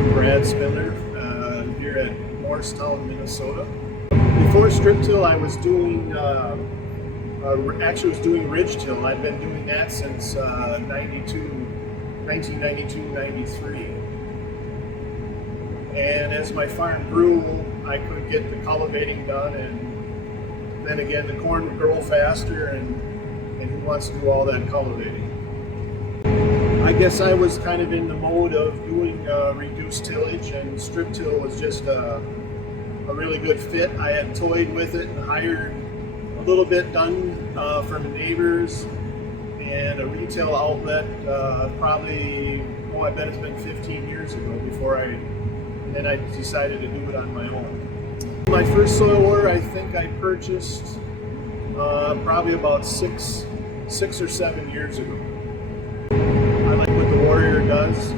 I'm Brad Spinler here at Morristown, Minnesota. Before strip till, I was doing ridge till. I've been doing that since 1992-93. And as my farm grew, I could get the cultivating done, and then again the corn would grow faster, and who wants to do all that cultivating? I guess I was kind of in the mode of doing reduced tillage, and strip till was just a really good fit. I had toyed with it and hired a little bit done from the neighbors and a retail outlet probably, I bet it's been 15 years ago before I decided to do it on my own. My first SoilWarrior, I think I purchased probably about six or 7 years ago. I like what the Warrior does,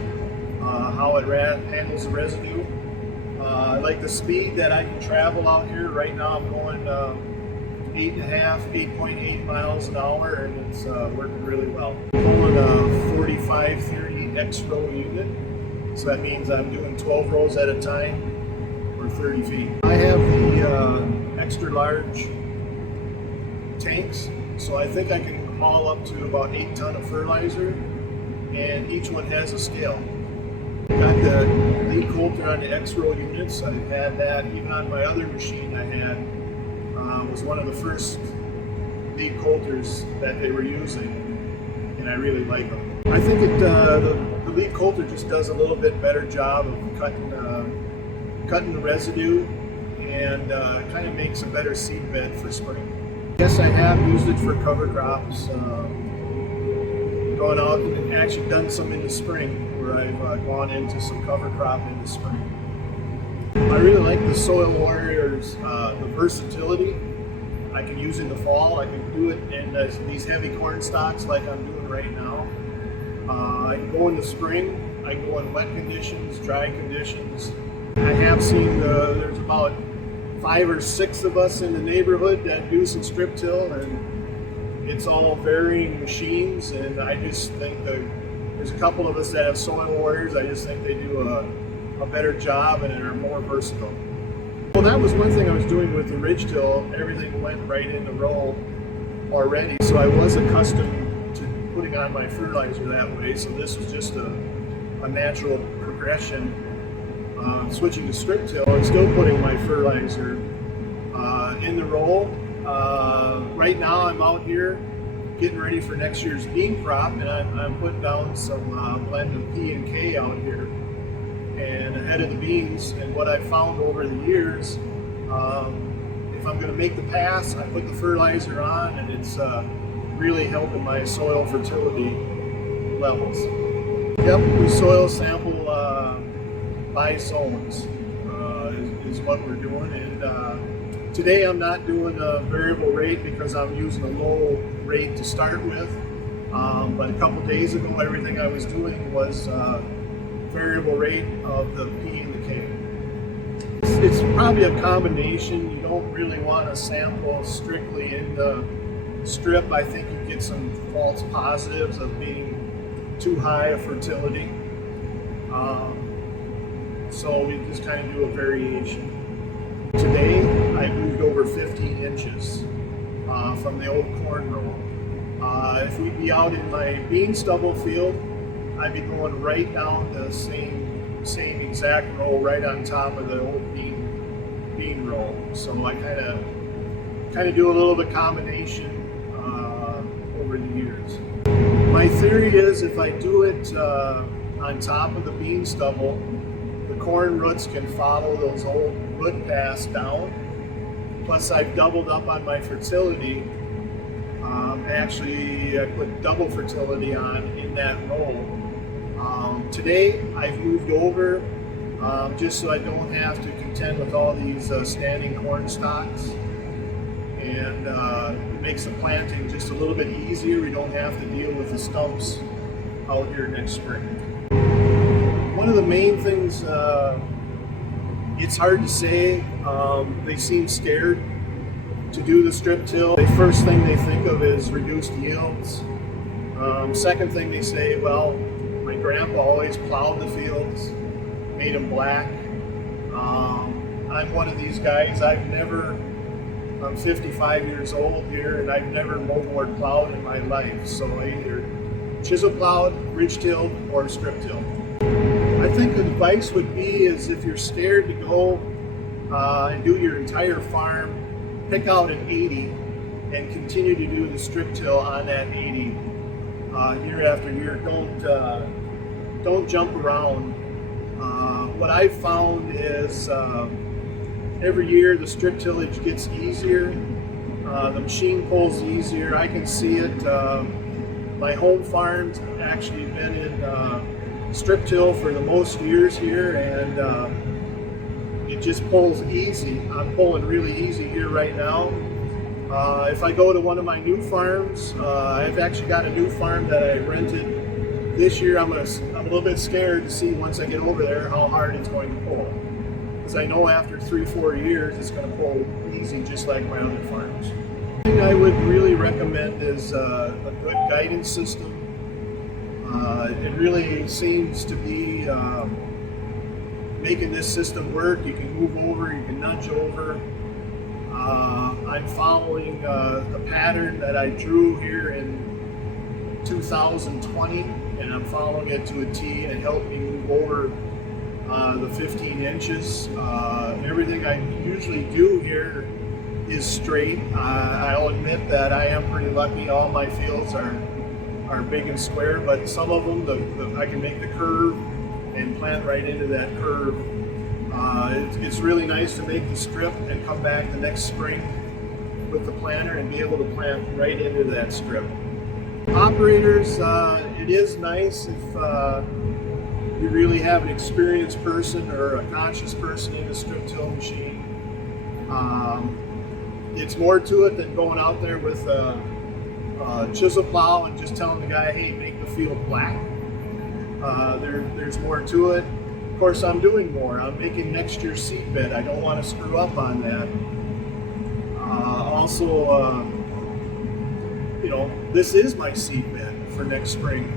how it handles the residue. I like the speed that I can travel out here. Right now I'm going 8.8 miles an hour, and it's working really well. I'm pulling a 45-30 X-row unit, so that means I'm doing 12 rows at a time or 30 feet. I have the extra large tanks, so I think I can haul up to about 8 ton of fertilizer, and each one has a scale. Got the lead coulter on the X-row units. I've had that even on my other machine I had. Was one of the first lead coulters that they were using, and I really like them. I think the lead coulter just does a little bit better job of cutting the residue, and kind of makes a better seed bed for spring. Yes, I have used it for cover crops. Gone out and actually done some in the spring, where I've gone into some cover crop in the spring. I really like the SoilWarrior's the versatility. I can use in the fall. I can do it in these heavy corn stalks like I'm doing right now. I can go in the spring. I can go in wet conditions, dry conditions. I have seen there's about 5 or 6 of us in the neighborhood that do some strip till, and it's all varying machines, and I just think there's a couple of us that have SoilWarriors. I just think they do a better job and are more versatile. Well, that was one thing I was doing with the ridge till. Everything went right in the row already, so I was accustomed to putting on my fertilizer that way, so this was just a natural progression. Switching to strip till and still putting my fertilizer in the row. Right now I'm out here getting ready for next year's bean crop, and I'm putting down some blend of P and K out here and ahead of the beans. And what I've found over the years, if I'm going to make the pass, I put the fertilizer on, and it's really helping my soil fertility levels. Yep, we soil sample by zones is what we're doing, and today I'm not doing a variable rate because I'm using a low rate to start with, but a couple days ago everything I was doing was variable rate of the P and the K. It's probably a combination. You don't really want to sample strictly in the strip. I think you get some false positives of being too high a fertility. So we just kind of do a variation. Today I moved over 15 inches from the old corn row. If we'd be out in my bean stubble field, I'd be going right down the same exact row right on top of the old bean row. So I kind of do a little bit combination over the years. My theory is if I do it on top of the bean stubble, the corn roots can follow those old root paths down. Plus I've doubled up on my fertility. Actually, I put double fertility on in that row. Today I've moved over just so I don't have to contend with all these standing corn stalks, and it makes the planting just a little bit easier. We don't have to deal with the stumps out here next spring. One of the main things, it's hard to say, they seem scared to do the strip till. The first thing they think of is reduced yields. Second thing they say, well, my grandpa always plowed the fields, made them black. I'm one of these guys. I'm 55 years old here, and I've never moldboard plowed in my life. So I either chisel plowed, ridge tilled, or strip tilled. I think the advice would be is if you're scared to go and do your entire farm, pick out an 80 and continue to do the strip till on that 80 year after year. Don't jump around. What I've found is every year the strip tillage gets easier, the machine pulls easier. I can see it. My home farm's actually been in strip till for the most years here, and it just pulls easy. I'm pulling really easy here right now. If I go to one of my new farms, I've actually got a new farm that I rented this year. I'm a little bit scared to see once I get over there how hard it's going to pull. Because I know after 3-4 years it's going to pull easy just like my other farms. The thing I would really recommend is a good guidance system. It really seems to be making this system work. You can move over, you can nudge over. I'm following the pattern that I drew here in 2020, and I'm following it to a T, and it helped me move over the 15 inches. Everything I usually do here is straight. I'll admit that I am pretty lucky. All my fields are big and square, but some of them I can make the curve and plant right into that curve. It's really nice to make the strip and come back the next spring with the planter and be able to plant right into that strip. Operators, it is nice if you really have an experienced person or a conscious person in a strip till machine. It's more to it than going out there with a chisel plow and just telling the guy, hey, make the field black. There's more to it. Of course, I'm doing more. I'm making next year's seed bed. I don't want to screw up on that. Also, this is my seed bed for next spring.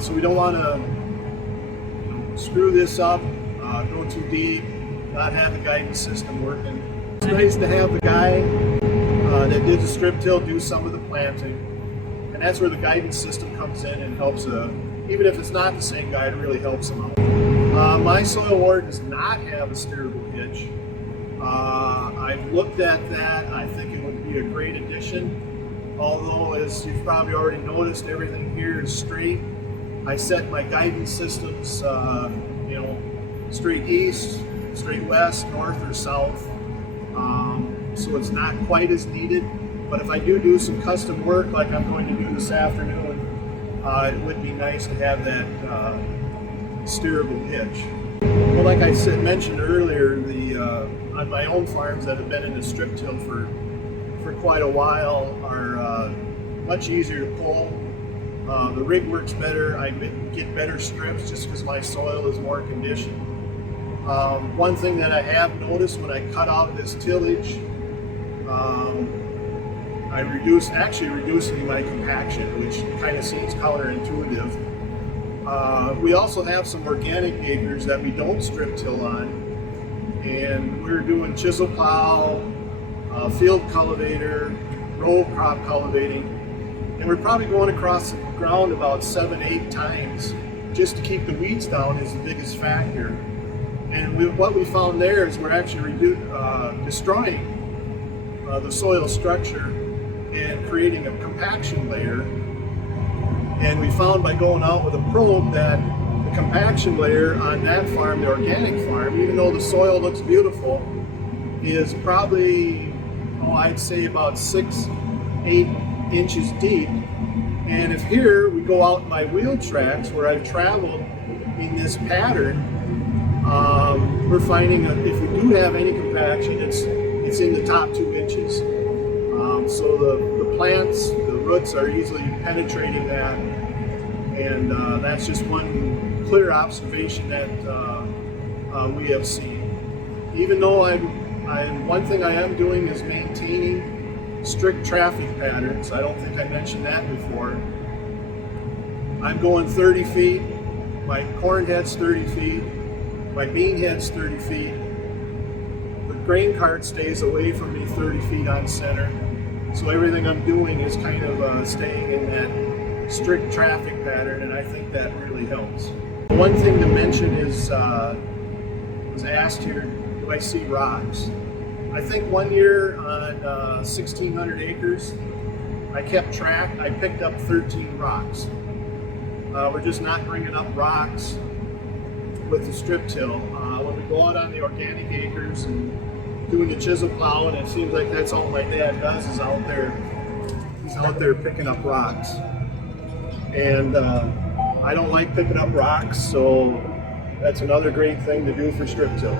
So we don't want to screw this up, go too deep, not have the guidance system working. It's nice to have the guy that did the strip till do some of the planting. And that's where the guidance system comes in and helps, even if it's not the same guy, it really helps them out. My SoilWarrior does not have a steerable hitch. I've looked at that. I think it would be a great addition. Although, as you've probably already noticed, everything here is straight. I set my guidance systems, straight east, straight west, north or south. So it's not quite as needed. But if I do some custom work like I'm going to do this afternoon, it would be nice to have that steerable hitch. Well, like I mentioned earlier, on my own farms that have been in the strip till for quite a while are much easier to pull. The rig works better. I get better strips just because my soil is more conditioned. One thing that I have noticed when I cut out this tillage, I'm reducing my compaction, which kind of seems counterintuitive. We also have some organic acres that we don't strip till on, and we're doing chisel plow, field cultivator, row crop cultivating, and we're probably going across the ground about 7-8 times just to keep the weeds down is the biggest factor. And what we found there is we're actually destroying the soil structure and creating a compaction layer. And we found by going out with a probe that the compaction layer on that farm, the organic farm, even though the soil looks beautiful, is probably, I'd say about 6-8 inches deep. And if here we go out my wheel tracks where I've traveled in this pattern, we're finding that if we do have any compaction, it's in the top 2 inches. So the plants, the roots are easily penetrating that, and that's just one clear observation that we have seen. Even though one thing I am doing is maintaining strict traffic patterns. I don't think I mentioned that before. I'm going 30 feet. My corn head's 30 feet. My bean head's 30 feet. The grain cart stays away from me 30 feet on center. So everything I'm doing is kind of staying in that strict traffic pattern, and I think that really helps. One thing to mention is, was asked here, do I see rocks? I think one year on 1,600 acres, I kept track, I picked up 13 rocks. We're just not bringing up rocks with the strip till. When we go out on the organic acres and doing the chisel plowing, it seems like that's all my dad does, is out there. He's out there picking up rocks. And I don't like picking up rocks, so that's another great thing to do for strip till.